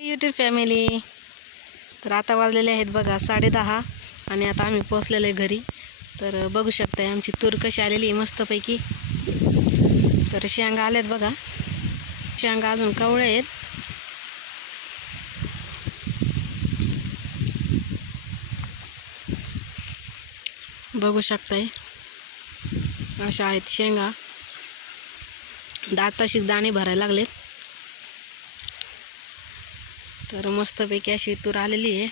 YouTube family तर आता वाजलेले आहेत बघा साडेदहा आणि आता आम्ही पोचलेलो आहे घरी. तर बघू शकताय आमची तूर कशी आलेली आहे मस्तपैकी. तर शेंगा आल्यात बघा. शेंगा अजून कवळे आहेत. बघू शकताय. अशा आहेत शेंगा. दाताशी दाणे भरायला लागलेत. तर मस्तपैकी अशी तूर आलेली आहे.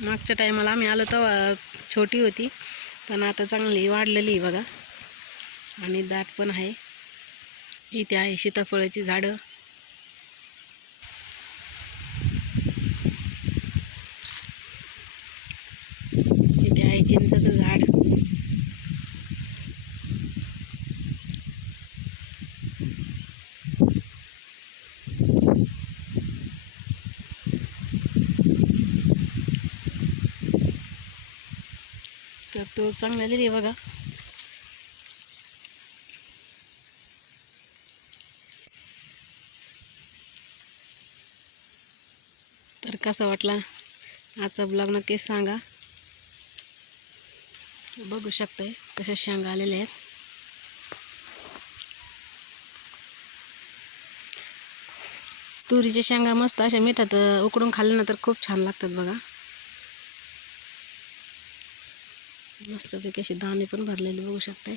मागच्या टायमाला आम्ही आलो तेव्हा छोटी होती पण आता चांगली वाढलेली आहे बघा. आणि दाट पण आहे. इथे आहे सीताफळाची झाडं. इथे आहे चिंचाचं झाड. तर तो चांगला लिहिली बघा. तर कसा वाटला आजचा ब्लॉग नक्कीच सांगा. बघू शकताय कशा शेंगा आलेल्या आहेत. तुरीच्या शेंगा मस्त अशा मिठात उकडून खाल्ल्या ना तर खूप छान लागतात बघा. मस्तपैकी असे दाणे पण भरलेले बघू शकताय.